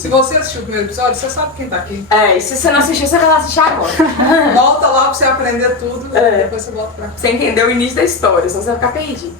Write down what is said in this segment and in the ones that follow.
Se você assistiu o primeiro episódio, você sabe quem tá aqui. E se você não assistiu, você vai assistir agora. Volta lá pra você aprender tudo, depois você volta pra cá. Você entendeu o início da história, senão você vai ficar perdido.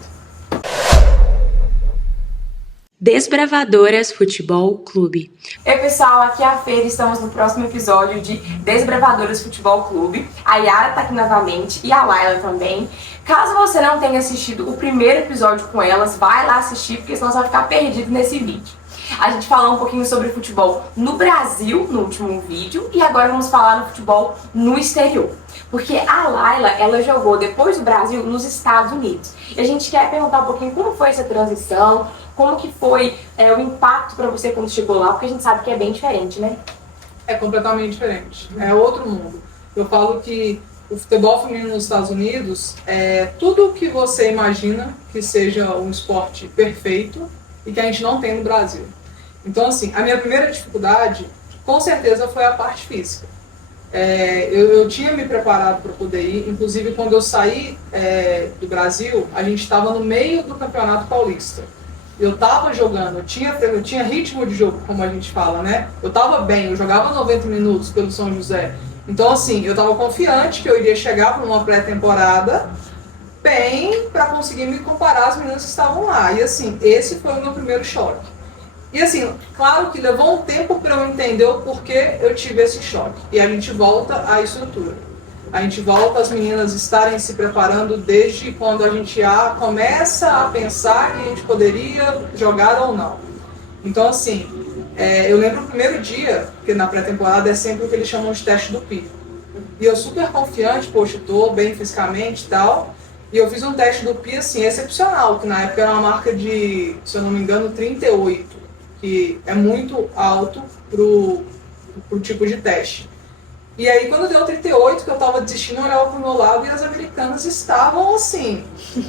Desbravadoras Futebol Clube. Oi pessoal, aqui é a Feira, estamos no próximo episódio de Desbravadoras Futebol Clube. A Yara tá aqui novamente e a Laila também. Caso você não tenha assistido o primeiro episódio com elas, vai lá assistir, porque senão você vai ficar perdido nesse vídeo. A gente falou um pouquinho sobre futebol no Brasil no último vídeo e agora vamos falar no futebol no exterior. Porque a Laila, ela jogou depois do Brasil nos Estados Unidos. E a gente quer perguntar um pouquinho como foi essa transição, como que foi o impacto pra você quando chegou lá, porque a gente sabe que é bem diferente, né? É completamente diferente, é outro mundo. Eu falo que o futebol feminino nos Estados Unidos é tudo o que você imagina que seja um esporte perfeito e que a gente não tem no Brasil. Então, assim, a minha primeira dificuldade, com certeza, foi a parte física. Eu tinha me preparado para poder ir, inclusive quando eu saí do Brasil, a gente estava no meio do Campeonato Paulista. Eu estava jogando, eu tinha ritmo de jogo, como a gente fala, né? Eu estava bem, eu jogava 90 minutos pelo São José. Então, assim, eu estava confiante que eu iria chegar para uma pré-temporada bem para conseguir me comparar às meninas que estavam lá. E, assim, esse foi o meu primeiro choque. E assim, claro que levou um tempo para eu entender o porquê eu tive esse choque. E a gente volta à estrutura. A gente volta às meninas estarem se preparando desde quando a gente começa a pensar que a gente poderia jogar ou não. Então assim, eu lembro o primeiro dia, porque na pré-temporada é sempre o que eles chamam de teste do PI. E eu super confiante, poxa, estou bem fisicamente e tal. E eu fiz um teste do PI assim, excepcional, que na época era uma marca de, se eu não me engano, 38. Que é muito alto pro tipo de teste. E aí quando deu 38, que eu tava desistindo, eu olhava pro meu lado e as americanas estavam assim,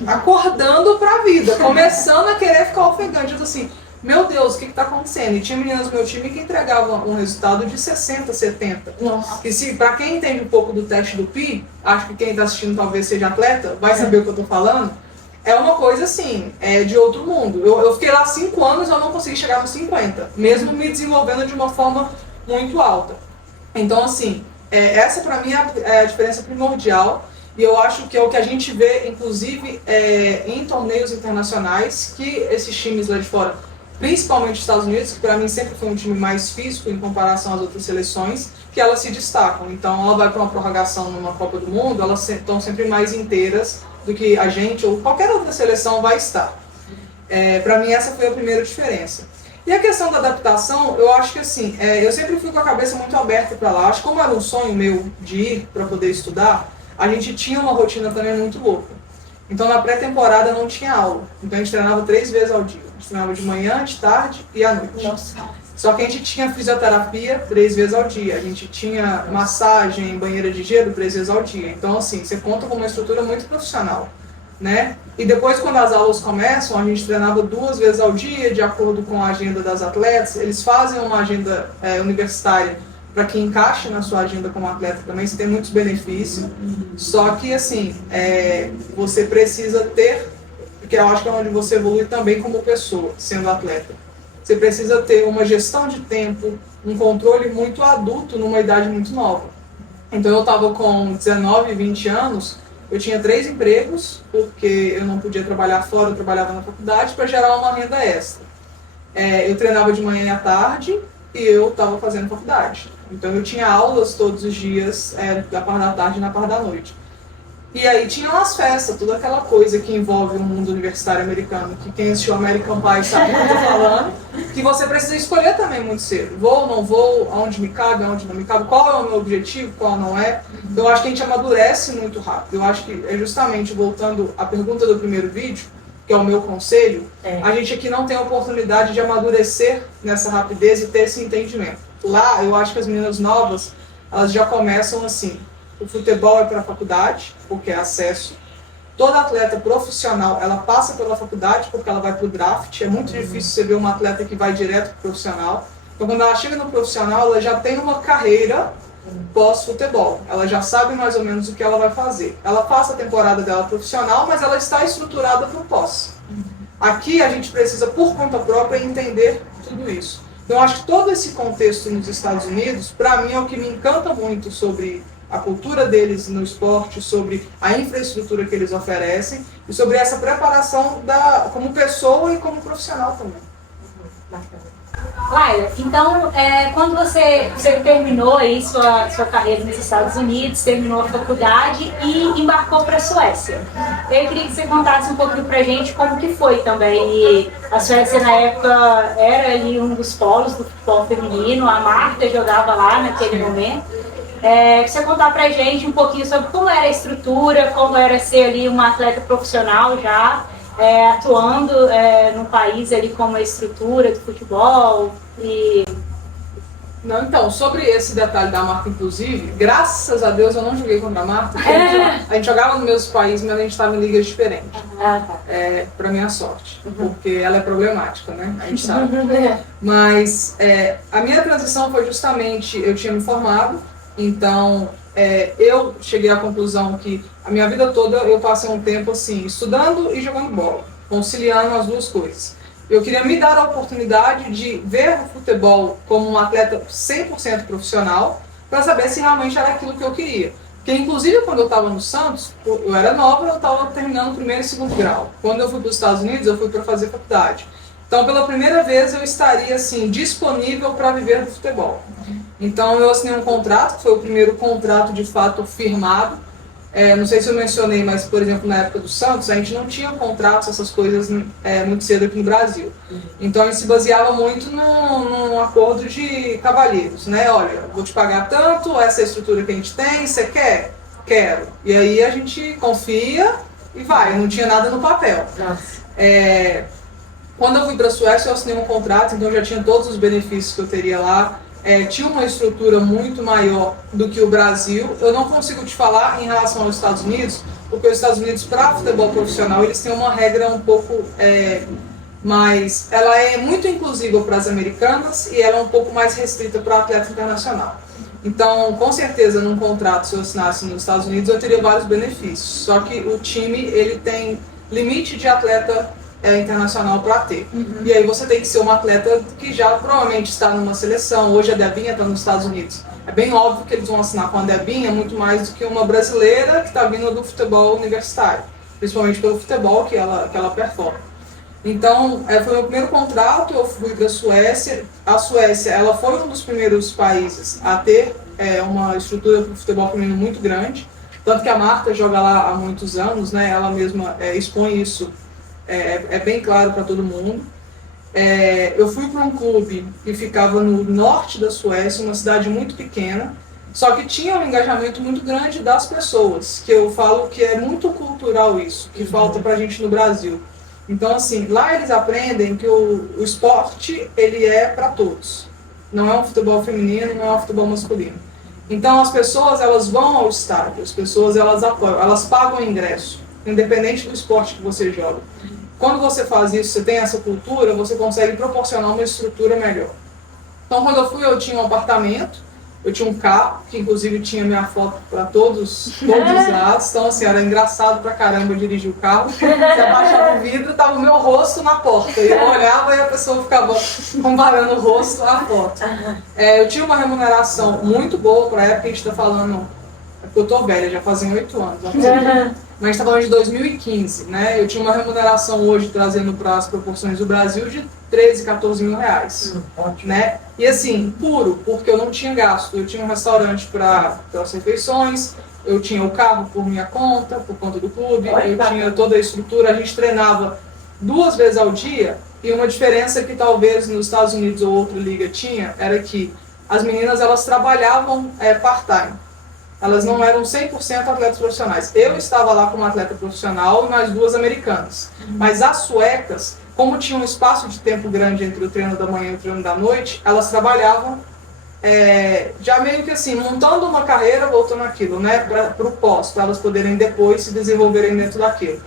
acordando pra vida, começando a querer ficar ofegante. Eu tô assim, meu Deus, o que tá acontecendo? E tinha meninas do meu time que entregavam um resultado de 60, 70. Nossa. E pra quem entende um pouco do teste do PI, acho que quem tá assistindo talvez seja atleta, vai saber o que eu tô falando. É uma coisa assim, de outro mundo. Eu fiquei lá 5 anos e eu não consegui chegar nos 50, mesmo me desenvolvendo de uma forma muito alta. Então assim, essa pra mim é a diferença primordial e eu acho que é o que a gente vê, inclusive, em torneios internacionais, que esses times lá de fora, principalmente os Estados Unidos, que pra mim sempre foi um time mais físico em comparação às outras seleções, que elas se destacam. Então ela vai para uma prorrogação numa Copa do Mundo, elas estão sempre mais inteiras do que a gente ou qualquer outra seleção vai estar. Para mim essa foi a primeira diferença. E a questão da adaptação, eu acho que assim, eu sempre fui com a cabeça muito aberta para lá. Acho que como era um sonho meu de ir para poder estudar, a gente tinha uma rotina também muito louca. Então na pré-temporada não tinha aula, então a gente treinava 3 vezes ao dia. A gente treinava de manhã, de tarde e à noite. Nossa. Só que a gente tinha fisioterapia 3 vezes ao dia, a gente tinha massagem, banheira de gelo 3 vezes ao dia. Então, assim, você conta com uma estrutura muito profissional, né? E depois, quando as aulas começam, a gente treinava 2 vezes ao dia, de acordo com a agenda das atletas. Eles fazem uma agenda universitária para que encaixe na sua agenda como atleta também, você tem muitos benefícios. Só que, assim, você precisa ter, porque eu acho que é onde você evolui também como pessoa, sendo atleta. Você precisa ter uma gestão de tempo, um controle muito adulto numa idade muito nova. Então eu estava com 19, 20 anos, eu tinha 3 empregos, porque eu não podia trabalhar fora, eu trabalhava na faculdade, para gerar uma renda extra. Eu treinava de manhã e à tarde e eu estava fazendo faculdade. Então eu tinha aulas todos os dias, da parte da tarde e na parte da noite. E aí tinham as festas, toda aquela coisa que envolve o mundo universitário americano, que quem assistiu American Pie sabe o que eu tô falando, que você precisa escolher também muito cedo. Vou, não vou, aonde me cabe, aonde não me cabe, qual é o meu objetivo, qual não é. Eu acho que a gente amadurece muito rápido. Eu acho que é justamente, voltando à pergunta do primeiro vídeo, que é o meu conselho, a gente aqui não tem a oportunidade de amadurecer nessa rapidez e ter esse entendimento. Lá, eu acho que as meninas novas, elas já começam assim. O futebol é para a faculdade, porque é acesso. Toda atleta profissional, ela passa pela faculdade porque ela vai para o draft. É muito difícil você ver uma atleta que vai direto para o profissional. Então, quando ela chega no profissional, ela já tem uma carreira pós-futebol. Ela já sabe mais ou menos o que ela vai fazer. Ela passa a temporada dela profissional, mas ela está estruturada para o pós. Aqui, a gente precisa, por conta própria, entender tudo isso. Então, acho que todo esse contexto nos Estados Unidos, para mim, é o que me encanta muito sobre a cultura deles no esporte, sobre a infraestrutura que eles oferecem e sobre essa preparação como pessoa e como profissional também. Laila, então, quando você terminou aí sua carreira nos Estados Unidos, terminou a faculdade e embarcou para a Suécia, eu queria que você contasse um pouquinho pra gente como que foi também. E a Suécia, na época, era ali um dos polos do futebol feminino, a Marta jogava lá naquele momento. Você contar pra gente um pouquinho sobre como era a estrutura, como era ser ali uma atleta profissional já, atuando no país ali como a estrutura do futebol e... Não, então, sobre esse detalhe da Marta, inclusive, graças a Deus eu não joguei contra a Marta, porque a gente jogava no mesmo país, mas a gente estava em ligas diferentes. Pra minha sorte, porque ela é problemática, né? A gente sabe. Mas a minha transição foi justamente, eu tinha me formado, então eu cheguei à conclusão que a minha vida toda eu passei um tempo assim, estudando e jogando bola, conciliando as duas coisas. Eu queria me dar a oportunidade de ver o futebol como um atleta 100% profissional, para saber se realmente era aquilo que eu queria. Porque, inclusive, quando eu estava no Santos, eu era nova, eu estava terminando o primeiro e segundo grau. Quando eu fui para os Estados Unidos, eu fui para fazer faculdade. Então, pela primeira vez, eu estaria assim, disponível para viver do futebol. Então, eu assinei um contrato, que foi o primeiro contrato de fato firmado. Não sei se eu mencionei, mas, por exemplo, na época do Santos, a gente não tinha contratos, essas coisas muito cedo aqui no Brasil. Então, a gente se baseava muito num acordo de cavalheiros, né? Olha, vou te pagar tanto, essa é a estrutura que a gente tem, você quer? Quero. E aí a gente confia e vai, não tinha nada no papel. Quando eu fui para a Suécia, eu assinei um contrato, então eu já tinha todos os benefícios que eu teria lá. Tinha uma estrutura muito maior do que o Brasil. Eu não consigo te falar em relação aos Estados Unidos, porque os Estados Unidos, para futebol profissional, eles têm uma regra um pouco mais... Ela é muito inclusiva para as americanas e ela é um pouco mais restrita para o atleta internacional. Então, com certeza, num contrato, se eu assinasse nos Estados Unidos, eu teria vários benefícios. Só que o time, ele tem limite de atleta internacional para ter. E aí você tem que ser uma atleta que já provavelmente está numa seleção. Hoje a Debinha está nos Estados Unidos. É bem óbvio que eles vão assinar com a Debinha muito mais do que uma brasileira que está vindo do futebol universitário, principalmente pelo futebol que ela performa. Então, foi o meu primeiro contrato, eu fui para a Suécia. A Suécia, ela foi um dos primeiros países a ter uma estrutura para o futebol feminino muito grande, tanto que a Marta joga lá há muitos anos, né? Ela mesma expõe isso. É bem claro para todo mundo. Eu fui para um clube que ficava no norte da Suécia, uma cidade muito pequena, só que tinha um engajamento muito grande das pessoas, que eu falo que é muito cultural isso, que falta para a gente no Brasil. Então, assim, lá eles aprendem que o esporte, ele é para todos. Não é um futebol feminino, não é um futebol masculino. Então, as pessoas, elas vão ao estádio, as pessoas, elas apoiam, elas pagam o ingresso, independente do esporte que você joga. Quando você faz isso, você tem essa cultura, você consegue proporcionar uma estrutura melhor. Então, quando eu fui, eu tinha um apartamento, eu tinha um carro, que inclusive tinha minha foto para todos os lados. Então, assim, era engraçado pra caramba dirigir o carro. Você abaixava o vidro, tava o meu rosto na porta. E eu olhava e a pessoa ficava comparando o rosto à foto. Eu tinha uma remuneração muito boa para a época, a gente está falando... Eu tô velha, já fazem 8 anos. Mas a gente tá falando de 2015, né? Eu tinha uma remuneração hoje, trazendo para as proporções do Brasil, de 13, 14 mil reais. Né? E assim, puro, porque eu não tinha gasto. Eu tinha um restaurante para as refeições, eu tinha o carro por minha conta, por conta do clube, eu tinha toda a estrutura, a gente treinava 2 vezes ao dia, e uma diferença que talvez nos Estados Unidos ou outra liga tinha, era que as meninas, elas trabalhavam part-time. Elas não eram 100% atletas profissionais. Eu estava lá como atleta profissional e mais 2 americanas. Mas as suecas, como tinha um espaço de tempo grande entre o treino da manhã e o treino da noite, elas trabalhavam já meio que assim, montando uma carreira, voltando aquilo, né, para o pós, para elas poderem depois se desenvolverem dentro daquilo.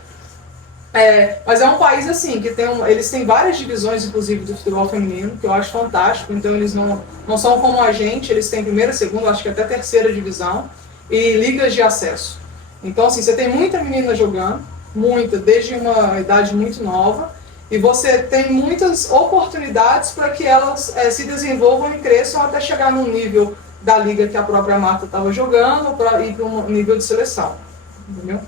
Mas é um país assim, que eles têm várias divisões, inclusive, do futebol feminino, que eu acho fantástico. Então eles não são como a gente, eles têm primeira, segunda, acho que até terceira divisão, e ligas de acesso. Então, assim, você tem muita menina jogando, muita, desde uma idade muito nova, E você tem muitas oportunidades para que elas se desenvolvam e cresçam até chegar num nível da liga que a própria Marta estava jogando para ir para um nível de seleção. Entendeu?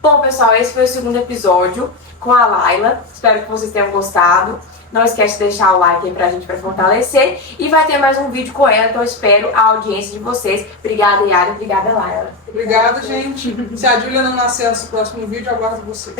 Bom, pessoal, esse foi o segundo episódio com a Laila. Espero que vocês tenham gostado. Não esquece de deixar o like aí pra gente, pra fortalecer. E vai ter mais um vídeo com ela, então eu espero a audiência de vocês. Obrigada, Yara. Obrigada, Laila. Obrigada, gente. Se a Júlia não nascer no próximo vídeo, eu aguardo você.